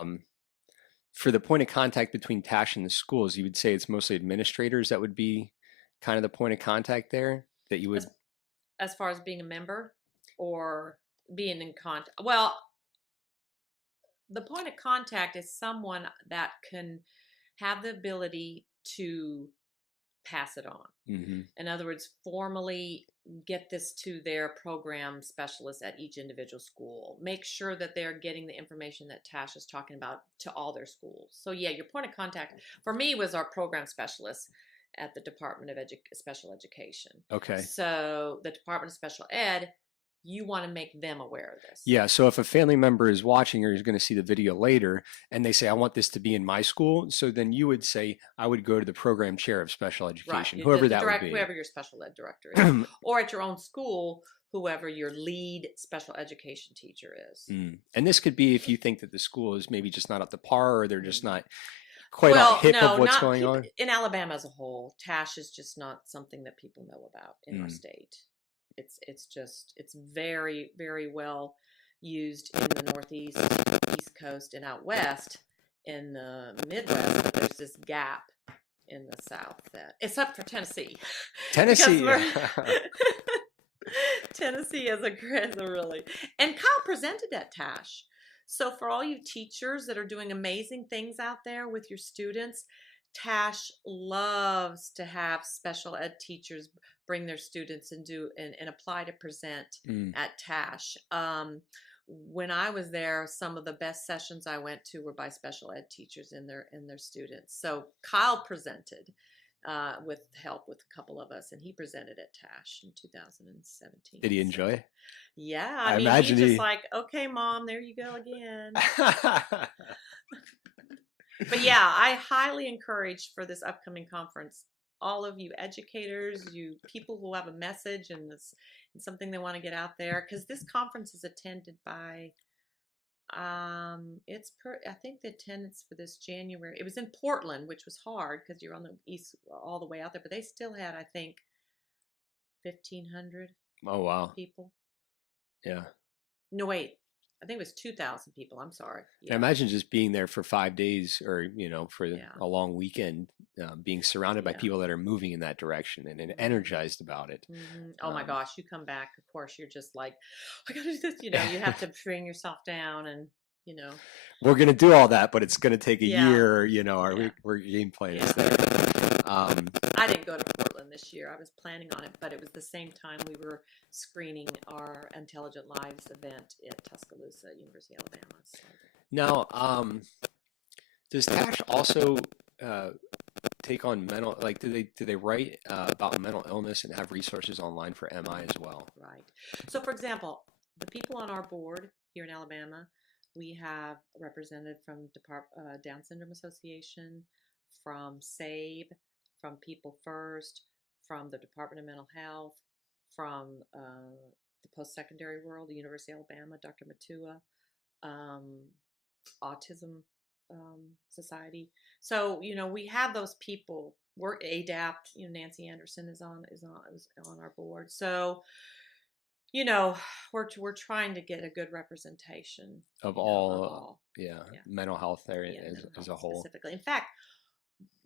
Um, for the point of contact between TASH and the schools, you would say it's mostly administrators that would be kind of the point of contact there that you would. As far as being a member or being in contact. Well, the point of contact is someone that can have the ability to pass it on. Hmm. In other words, formally get this to their program specialist at each individual school. Make sure that they're getting the information that Tash is talking about to all their schools. So yeah, your point of contact for me was our program specialist at the Department of Special Education. Okay. So the Department of Special Ed, you want to make them aware of this. Yeah, so if a family member is watching or is going to see the video later and they say, I want this to be in my school, so then you would say, I would go to the program chair of special education, Right. whoever that would be. Whoever your special ed director is. Or at your own school, whoever your lead special education teacher is. And this could be if you think that the school is maybe just not up to par or they're just not quite on hip of what's going on. In Alabama as a whole, TASH is just not something that people know about in our state. It's very, very well used in the Northeast, East Coast, and out West. In the Midwest, but there's this gap in the South that it's up for Tennessee. Tennessee. Tennessee is a really, and Kyle presented at TASH. So for all you teachers that are doing amazing things out there with your students, TASH loves to have special ed teachers bring their students and apply to present at TASH. When I was there, some of the best sessions I went to were by special ed teachers and their students. So Kyle presented with help with a couple of us, and he presented at TASH in 2017. Did he enjoy it? Yeah, I mean, imagine he's just like, okay, Mom, there you go again. But yeah, I highly encourage for this upcoming conference, all of you educators, you people who have a message and something they want to get out there, because this conference is attended by, I think the attendance for this January, it was in Portland, which was hard because you're on the east all the way out there, but they still had, I think, 1,500 people. Yeah. No, wait. I think it was 2,000 people. I'm sorry. Yeah. I imagine just being there for 5 days or, for a long weekend, being surrounded by people that are moving in that direction and energized about it. Mm-hmm. Oh my gosh. You come back. Of course, you're just like, I got to do this. You have to bring yourself down and, We're going to do all that, but it's going to take a year, our game plan is there. I didn't go to Portland this year. I was planning on it, but it was the same time we were screening our Intelligent Lives event at Tuscaloosa, University of Alabama. So. Now, does TASH also take on mental, do they write about mental illness and have resources online for MI as well? Right. So, for example, the people on our board here in Alabama, we have represented from Down Syndrome Association, from SABE, from People First, from the Department of Mental Health, from the post-secondary world, the University of Alabama, Dr. Matua, Autism Society. So, we have those people. We're ADAPT. Nancy Anderson is on our board. So, we're trying to get a good representation of all mental health area as a whole. Specifically, in fact,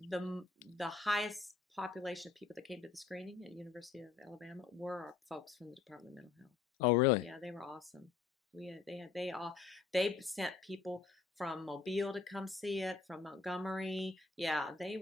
the highest population of people that came to the screening at University of Alabama were our folks from the Department of Mental Health. Oh, really? Yeah, they were awesome. They sent people from Mobile to come see it, from Montgomery. Yeah, they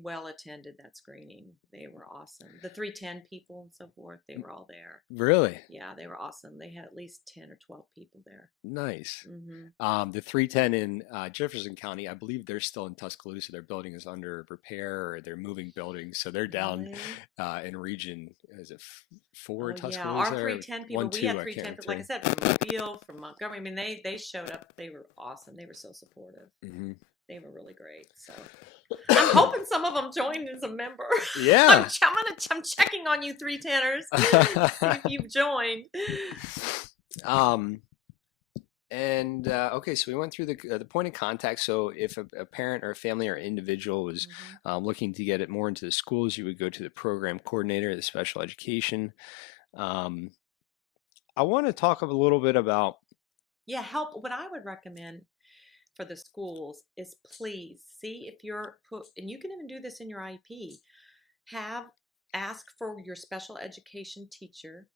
well attended that screening. They were awesome. The 310 people and so forth, they were all there. Really? Yeah, they were awesome. They had at least 10 or 12 people there. Nice. Mm-hmm. The 310 in Jefferson County, I believe they're still in Tuscaloosa. Their building is under repair, or they're moving buildings, so they're down in region. Is it 4 Tuscaloosa? Yeah, our 310 people. We had 310 people, like I said, from Mobile, from Montgomery. I mean, they showed up. They were awesome. They were so supportive. Mm-hmm. They were really great. So I'm hoping some of them joined as a member. Yeah. I'm checking on you 310ers. See if you've joined. Okay, so we went through the point of contact. So if a parent or a family or individual was looking to get it more into the schools, you would go to the program coordinator, the special education. I want to talk a little bit about help. What I would recommend, for the schools is please see if you're put, and you can even do this in your IEP, have ask for your special education teacher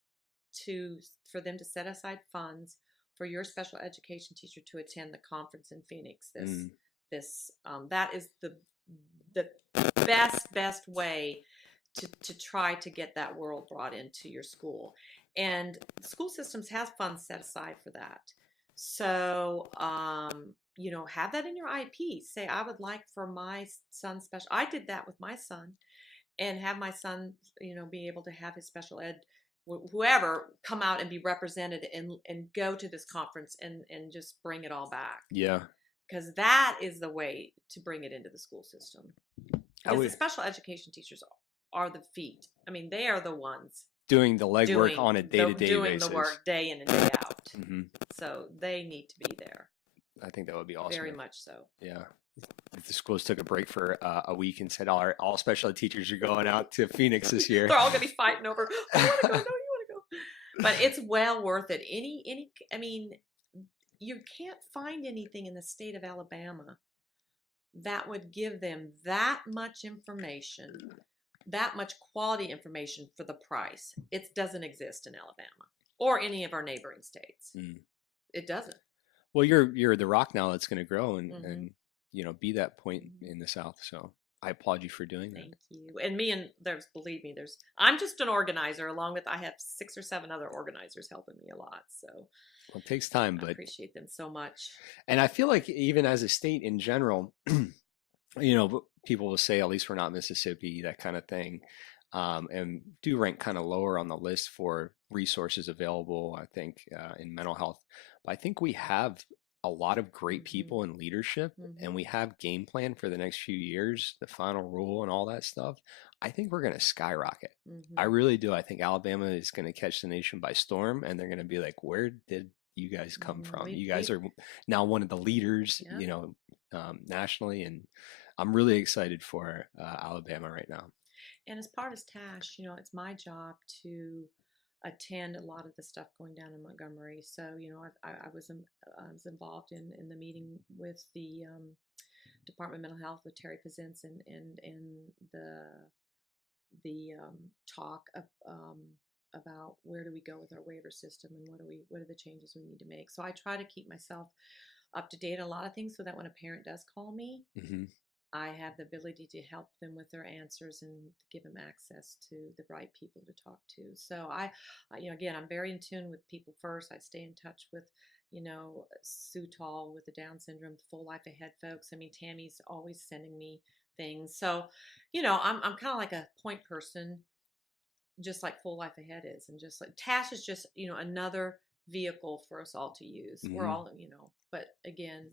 to for them to set aside funds for your special education teacher to attend the conference in Phoenix. Mm. This that is the best way to try to get that world brought into your school. And school systems have funds set aside for that. So have that in your IP. Say, I would like for my son's special. I did that with my son, and have my son, be able to have his special ed, whoever, come out and be represented and go to this conference and just bring it all back. Yeah. Because that is the way to bring it into the school system. Because the special education teachers are the feet. I mean, they are the ones doing the legwork on a day-to-day basis. Doing the work day in and day out. Mm-hmm. So they need to be there. I think that would be awesome. Very much so. Yeah. If the schools took a break for a week and said, all special ed teachers are going out to Phoenix this year. They're all going to be fighting over, I want to go, no, you want to go. But it's well worth it. I mean, you can't find anything in the state of Alabama that would give them that much information, that much quality information for the price. It doesn't exist in Alabama or any of our neighboring states. Mm. It doesn't. Well, you're the rock now that's going to grow and be that point in the South. So I applaud you for doing that. Thank you. And believe me, I'm just an organizer, along with, I have 6 or 7 other organizers helping me a lot. So well, it takes time, but I appreciate them so much. And I feel like even as a state in general, people will say, at least we're not Mississippi, that kind of thing. And do rank kind of lower on the list for resources available, I think, in mental health. But I think we have a lot of great people in leadership, and we have game plan for the next few years, the final rule and all that stuff. I think we're going to skyrocket. I really do. I think Alabama is going to catch the nation by storm, and they're going to be like, where did you guys come from? You guys are now one of the leaders, nationally. And I'm really excited for Alabama right now. And as part of TASH, it's my job to attend a lot of the stuff going down in Montgomery. So, I was involved in the meeting with the Department of Mental Health with Terry Pezence and the talk of, about where do we go with our waiver system and what are the changes we need to make. So I try to keep myself up to date on a lot of things so that when a parent does call me, I have the ability to help them with their answers and give them access to the right people to talk to. So again, I'm very in tune with people first. I stay in touch with, Sue Tall with the Down syndrome, Full Life Ahead folks. I mean, Tammy's always sending me things. So, I'm kind of like a point person, just like Full Life Ahead is. And just like TASH is just, another vehicle for us all to use. We're all, but again,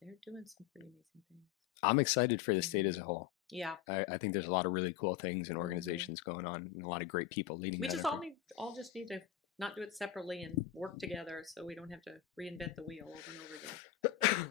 they're doing some pretty amazing things. I'm excited for the state as a whole. Yeah. I think there's a lot of really cool things and organizations going on and a lot of great people leading that. We just all just need to not do it separately and work together so we don't have to reinvent the wheel over and over again.